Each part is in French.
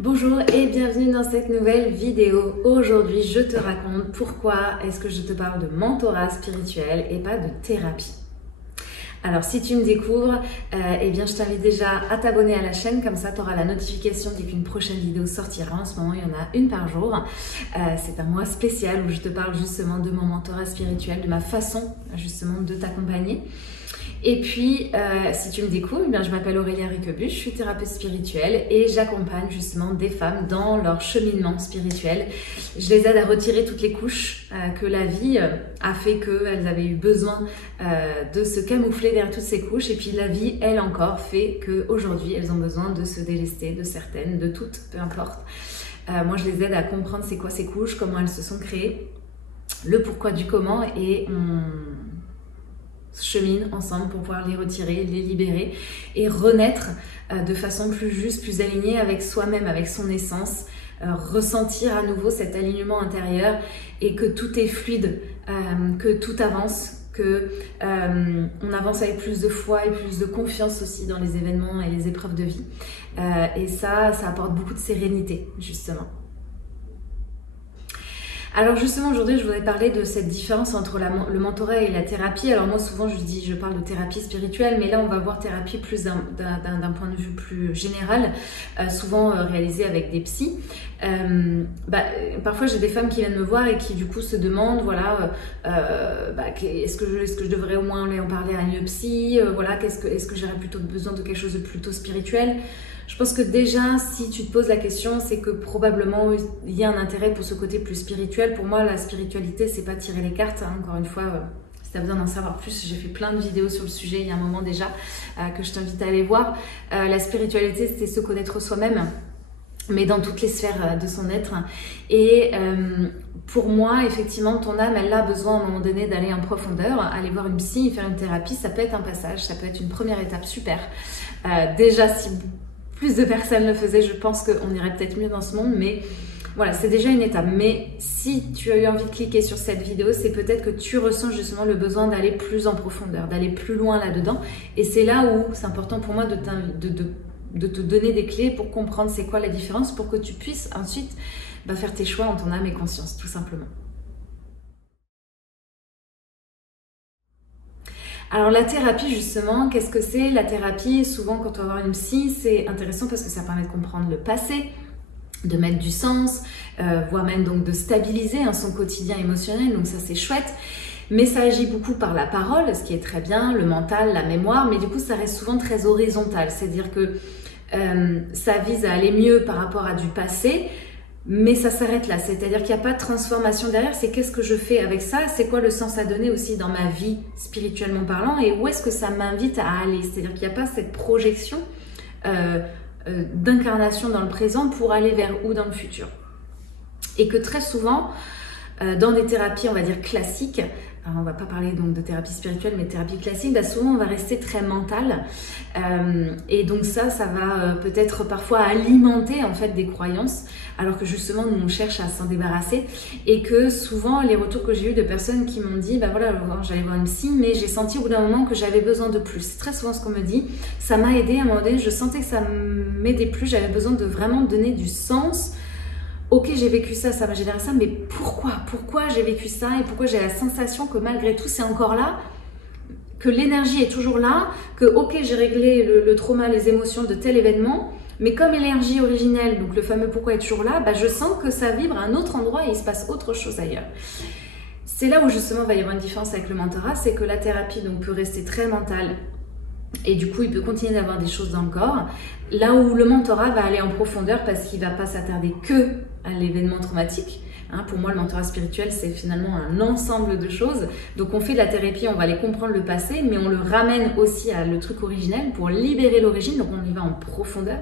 Bonjour et bienvenue dans cette nouvelle vidéo. Aujourd'hui, je te raconte pourquoi est-ce que je te parle de mentorat spirituel et pas de thérapie. Alors si tu me découvres, eh bien je t'invite déjà à t'abonner à la chaîne, comme ça tu auras la notification dès qu'une prochaine vidéo sortira. En ce moment, il y en a une par jour. C'est un mois spécial où je te parle justement de mon mentorat spirituel, de ma façon justement de t'accompagner. Et puis, si tu me découvres, eh bien, je m'appelle Aurélia Riquebuche, je suis thérapeute spirituelle et j'accompagne justement des femmes dans leur cheminement spirituel. Je les aide à retirer toutes les couches que la vie a fait qu'elles avaient eu besoin de se camoufler derrière toutes ces couches. Et puis la vie, elle encore, fait qu'aujourd'hui, elles ont besoin de se délester de certaines, de toutes, peu importe. Moi, je les aide à comprendre c'est quoi ces couches, comment elles se sont créées, le pourquoi du comment, et on chemine ensemble pour pouvoir les retirer, les libérer et renaître de façon plus juste, plus alignée avec soi-même, avec son essence, ressentir à nouveau cet alignement intérieur et que tout est fluide, que tout avance, que on avance avec plus de foi et plus de confiance aussi dans les événements et les épreuves de vie. Et ça apporte beaucoup de sérénité, justement. Alors justement aujourd'hui je voudrais parler de cette différence entre le mentorat et la thérapie. Alors moi souvent je parle de thérapie spirituelle, mais là on va voir thérapie plus d'un point de vue plus général, souvent réalisé avec des psys. Parfois j'ai des femmes qui viennent me voir et qui du coup se demandent voilà est-ce que je devrais au moins aller en parler à une psy, voilà est-ce que j'aurais plutôt besoin de quelque chose de plutôt spirituel. Je pense que déjà, si tu te poses la question, c'est que probablement il y a un intérêt pour ce côté plus spirituel. Pour moi, la spiritualité, c'est pas tirer les cartes. Hein. Encore une fois, si tu as besoin d'en savoir plus, j'ai fait plein de vidéos sur le sujet il y a un moment déjà que je t'invite à aller voir. La spiritualité, c'est se connaître soi-même, mais dans toutes les sphères de son être. Et pour moi, effectivement, ton âme, elle a besoin à un moment donné d'aller en profondeur, aller voir une psy, faire une thérapie. Ça peut être un passage, ça peut être une première étape super. Déjà, si plus de personnes le faisaient, je pense qu'on irait peut-être mieux dans ce monde, mais voilà, c'est déjà une étape. Mais si tu as eu envie de cliquer sur cette vidéo, c'est peut-être que tu ressens justement le besoin d'aller plus en profondeur, d'aller plus loin là-dedans. Et c'est là où c'est important pour moi de te donner des clés pour comprendre c'est quoi la différence, pour que tu puisses ensuite faire tes choix en ton âme et conscience, tout simplement. Alors la thérapie justement, qu'est-ce que c'est? La thérapie, souvent quand on va voir une psy, c'est intéressant parce que ça permet de comprendre le passé, de mettre du sens, voire même donc de stabiliser son quotidien émotionnel, donc ça c'est chouette. Mais ça agit beaucoup par la parole, ce qui est très bien, le mental, la mémoire, mais du coup ça reste souvent très horizontal, c'est-à-dire que ça vise à aller mieux par rapport à du passé, mais ça s'arrête là, c'est-à-dire qu'il n'y a pas de transformation derrière, c'est qu'est-ce que je fais avec ça, c'est quoi le sens à donner aussi dans ma vie spirituellement parlant et où est-ce que ça m'invite à aller, c'est-à-dire qu'il n'y a pas cette projection d'incarnation dans le présent pour aller vers où dans le futur. Et que très souvent, dans des thérapies, on va dire classiques, alors on ne va pas parler donc de thérapie spirituelle, mais de thérapie classique, souvent on va rester très mental. Et donc ça va peut-être parfois alimenter en fait des croyances, alors que justement nous on cherche à s'en débarrasser. Et que souvent les retours que j'ai eu de personnes qui m'ont dit, voilà, j'allais voir une psy, mais j'ai senti au bout d'un moment que j'avais besoin de plus. C'est très souvent ce qu'on me dit. Ça m'a aidé à un moment donné, je sentais que ça m'aidait plus, j'avais besoin de vraiment donner du sens. Ok, j'ai vécu ça, ça m'a généré ça, mais pourquoi j'ai vécu ça et pourquoi j'ai la sensation que malgré tout c'est encore là, que l'énergie est toujours là, que ok j'ai réglé le trauma, les émotions de tel événement, mais comme l'énergie originelle, donc le fameux pourquoi est toujours là, je sens que ça vibre à un autre endroit et il se passe autre chose ailleurs. C'est là où justement il va y avoir une différence avec le mentorat, c'est que la thérapie donc peut rester très mentale. Et du coup, il peut continuer d'avoir des choses dans le corps. Là où le mentorat va aller en profondeur parce qu'il ne va pas s'attarder que à l'événement traumatique. Pour moi, le mentorat spirituel, c'est finalement un ensemble de choses. Donc, on fait de la thérapie, on va aller comprendre le passé, mais on le ramène aussi à le truc originel pour libérer l'origine. Donc, on y va en profondeur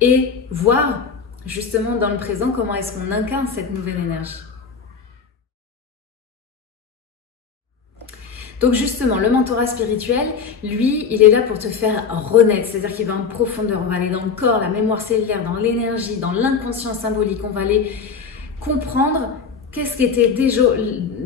et voir justement dans le présent comment est-ce qu'on incarne cette nouvelle énergie. Donc justement, le mentorat spirituel, lui, il est là pour te faire renaître, c'est-à-dire qu'il va en profondeur, on va aller dans le corps, la mémoire cellulaire, dans l'énergie, dans l'inconscient symbolique, on va aller comprendre qu'est-ce qui était déjà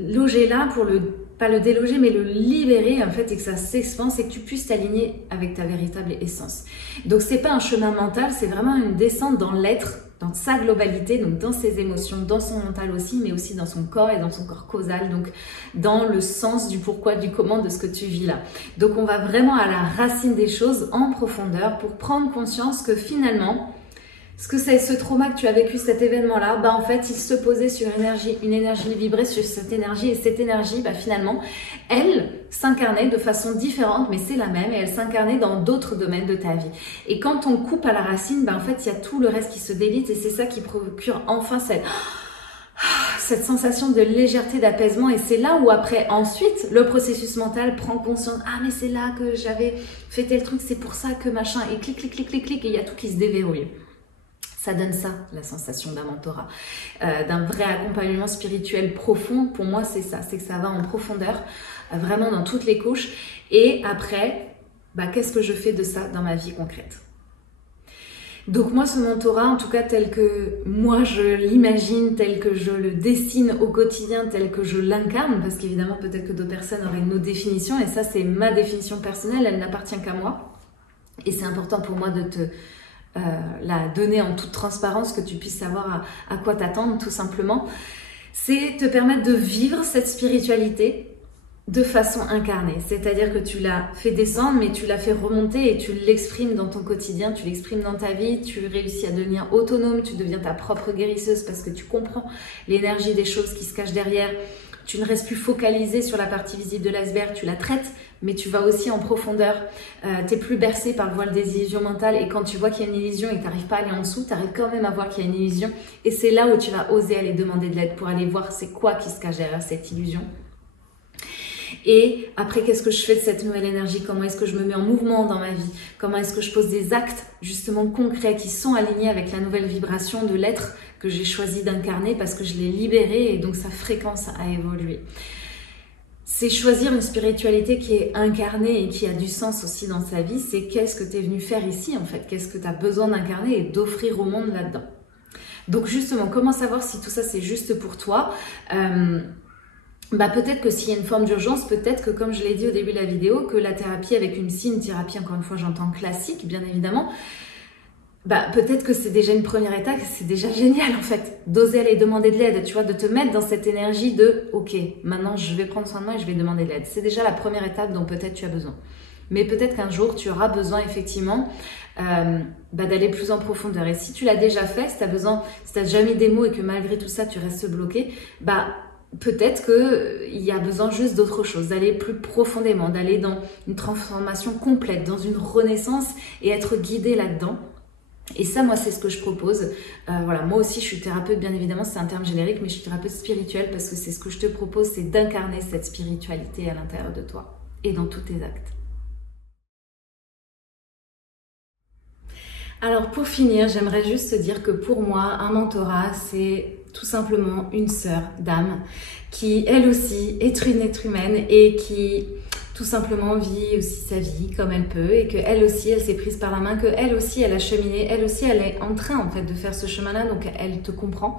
logé là pour le pas le déloger, mais le libérer en fait, et que ça s'expanse et que tu puisses t'aligner avec ta véritable essence. Donc c'est pas un chemin mental, c'est vraiment une descente dans l'être, dans sa globalité, donc dans ses émotions, dans son mental aussi, mais aussi dans son corps et dans son corps causal, donc dans le sens du pourquoi, du comment de ce que tu vis là. Donc on va vraiment à la racine des choses en profondeur pour prendre conscience que finalement, ce que c'est ce trauma que tu as vécu, cet événement-là, bah en fait, il se posait sur une énergie vibrait sur cette énergie, et cette énergie, bah finalement, elle s'incarnait de façon différente, mais c'est la même, et elle s'incarnait dans d'autres domaines de ta vie. Et quand on coupe à la racine, bah en fait, il y a tout le reste qui se délite, et c'est ça qui procure enfin cette sensation de légèreté, d'apaisement, et c'est là où après, ensuite, le processus mental prend conscience, ah mais c'est là que j'avais fait tel truc, c'est pour ça que machin, et clic, clic, clic, clic, clic, et il y a tout qui se déverrouille. Ça donne ça, la sensation d'un mentorat, d'un vrai accompagnement spirituel profond. Pour moi, c'est ça, c'est que ça va en profondeur, vraiment dans toutes les couches. Et après, bah, qu'est-ce que je fais de ça dans ma vie concrète? Donc moi, ce mentorat, en tout cas tel que moi je l'imagine, tel que je le dessine au quotidien, tel que je l'incarne, parce qu'évidemment, peut-être que d'autres personnes auraient une autre définition, et ça, c'est ma définition personnelle, elle n'appartient qu'à moi. Et c'est important pour moi de te la donner en toute transparence, que tu puisses savoir à quoi t'attendre tout simplement. C'est te permettre de vivre cette spiritualité de façon incarnée, c'est-à-dire que tu l'as fait descendre mais tu l'as fait remonter et tu l'exprimes dans ton quotidien, tu l'exprimes dans ta vie, tu réussis à devenir autonome, tu deviens ta propre guérisseuse parce que tu comprends l'énergie des choses qui se cachent derrière. Tu ne restes plus focalisé sur la partie visible de l'iceberg, tu la traites, mais tu vas aussi en profondeur. Tu n'es plus bercé par le voile des illusions mentales, et quand tu vois qu'il y a une illusion et que tu n'arrives pas à aller en dessous, tu arrives quand même à voir qu'il y a une illusion. Et c'est là où tu vas oser aller demander de l'aide pour aller voir c'est quoi qui se cache derrière cette illusion. Et après, qu'est-ce que je fais de cette nouvelle énergie? Comment est-ce que je me mets en mouvement dans ma vie? Comment est-ce que je pose des actes justement concrets qui sont alignés avec la nouvelle vibration de l'être que j'ai choisi d'incarner parce que je l'ai libéré et donc sa fréquence a évolué. C'est choisir une spiritualité qui est incarnée et qui a du sens aussi dans sa vie. C'est qu'est-ce que tu es venu faire ici en fait? Qu'est-ce que tu as besoin d'incarner et d'offrir au monde là-dedans? Donc justement, comment savoir si tout ça c'est juste pour toi? Bah peut-être que s'il y a une forme d'urgence, peut-être que comme je l'ai dit au début de la vidéo, que la thérapie avec une psy, une thérapie encore une fois j'entends classique bien évidemment, bah peut-être que c'est déjà une première étape, c'est déjà génial en fait, d'oser aller demander de l'aide, tu vois, de te mettre dans cette énergie de ok, maintenant je vais prendre soin de moi et je vais demander de l'aide. C'est déjà la première étape dont peut-être tu as besoin. Mais peut-être qu'un jour tu auras besoin effectivement d'aller plus en profondeur. Et si tu l'as déjà fait, si tu as déjà mis des mots et que malgré tout ça tu restes bloqué, bah peut-être qu'il y a besoin juste d'autre chose, d'aller plus profondément, d'aller dans une transformation complète, dans une renaissance et être guidé là-dedans. Et ça, moi, c'est ce que je propose. Voilà, moi aussi, je suis thérapeute, bien évidemment, c'est un terme générique, mais je suis thérapeute spirituelle parce que c'est ce que je te propose, c'est d'incarner cette spiritualité à l'intérieur de toi et dans tous tes actes. Alors, pour finir, j'aimerais juste te dire que pour moi, un mentorat, c'est tout simplement une sœur d'âme qui, elle aussi, est une être humaine et qui tout simplement vit aussi sa vie comme elle peut et qu'elle aussi, elle s'est prise par la main, qu'elle aussi, elle a cheminé, elle aussi, elle est en train en fait de faire ce chemin-là, donc elle te comprend,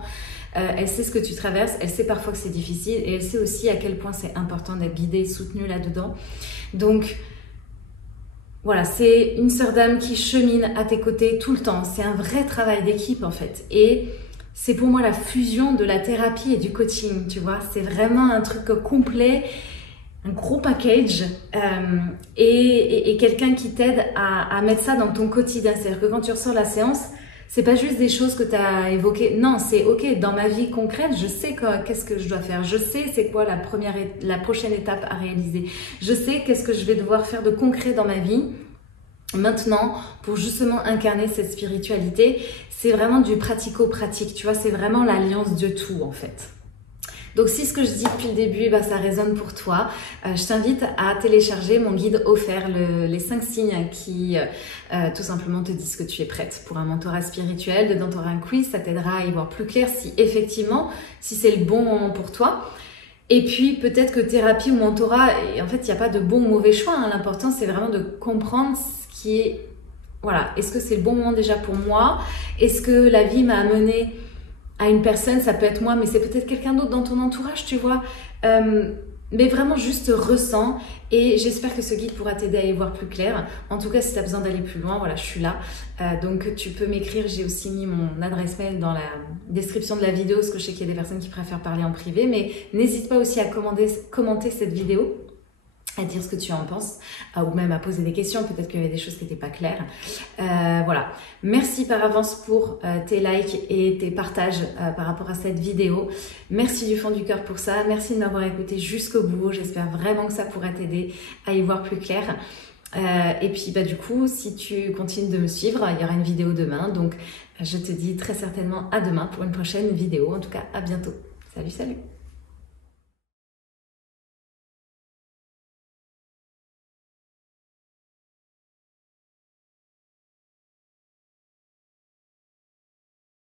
elle sait ce que tu traverses, elle sait parfois que c'est difficile et elle sait aussi à quel point c'est important d'être guidée et soutenue là-dedans. Donc, voilà, c'est une sœur d'âme qui chemine à tes côtés tout le temps, c'est un vrai travail d'équipe en fait et c'est pour moi la fusion de la thérapie et du coaching, tu vois, c'est vraiment un truc complet, un gros package et quelqu'un qui t'aide à mettre ça dans ton quotidien. C'est-à-dire que quand tu ressors la séance, c'est pas juste des choses que tu as évoquées. Non, c'est ok, dans ma vie concrète, je sais qu'est-ce que je dois faire. Je sais c'est quoi la prochaine étape à réaliser. Je sais qu'est-ce que je vais devoir faire de concret dans ma vie maintenant pour justement incarner cette spiritualité. C'est vraiment du pratico-pratique, tu vois, c'est vraiment l'alliance de tout en fait. Donc si ce que je dis depuis le début, bah, ça résonne pour toi, je t'invite à télécharger mon guide offert, les 5 signes qui tout simplement te disent que tu es prête pour un mentorat spirituel. Dedans, tu auras un quiz, ça t'aidera à y voir plus clair si effectivement, si c'est le bon moment pour toi. Et puis peut-être que thérapie ou mentorat, et en fait il n'y a pas de bon ou mauvais choix, hein. L'important c'est vraiment de comprendre ce qui est, voilà, est-ce que c'est le bon moment déjà pour moi? Est-ce que la vie m'a amené à une personne, ça peut être moi, mais c'est peut-être quelqu'un d'autre dans ton entourage, tu vois. Mais vraiment juste ressens et j'espère que ce guide pourra t'aider à y voir plus clair. En tout cas, si tu as besoin d'aller plus loin, voilà, je suis là. Donc tu peux m'écrire, j'ai aussi mis mon adresse mail dans la description de la vidéo parce que je sais qu'il y a des personnes qui préfèrent parler en privé. Mais n'hésite pas aussi à commenter cette vidéo, à dire ce que tu en penses, ou même à poser des questions, peut-être qu'il y avait des choses qui n'étaient pas claires. Voilà, merci par avance pour tes likes et tes partages par rapport à cette vidéo. Merci du fond du cœur pour ça, merci de m'avoir écouté jusqu'au bout, j'espère vraiment que ça pourra t'aider à y voir plus clair. Et puis du coup, si tu continues de me suivre, il y aura une vidéo demain, donc je te dis très certainement à demain pour une prochaine vidéo, en tout cas à bientôt. Salut, salut!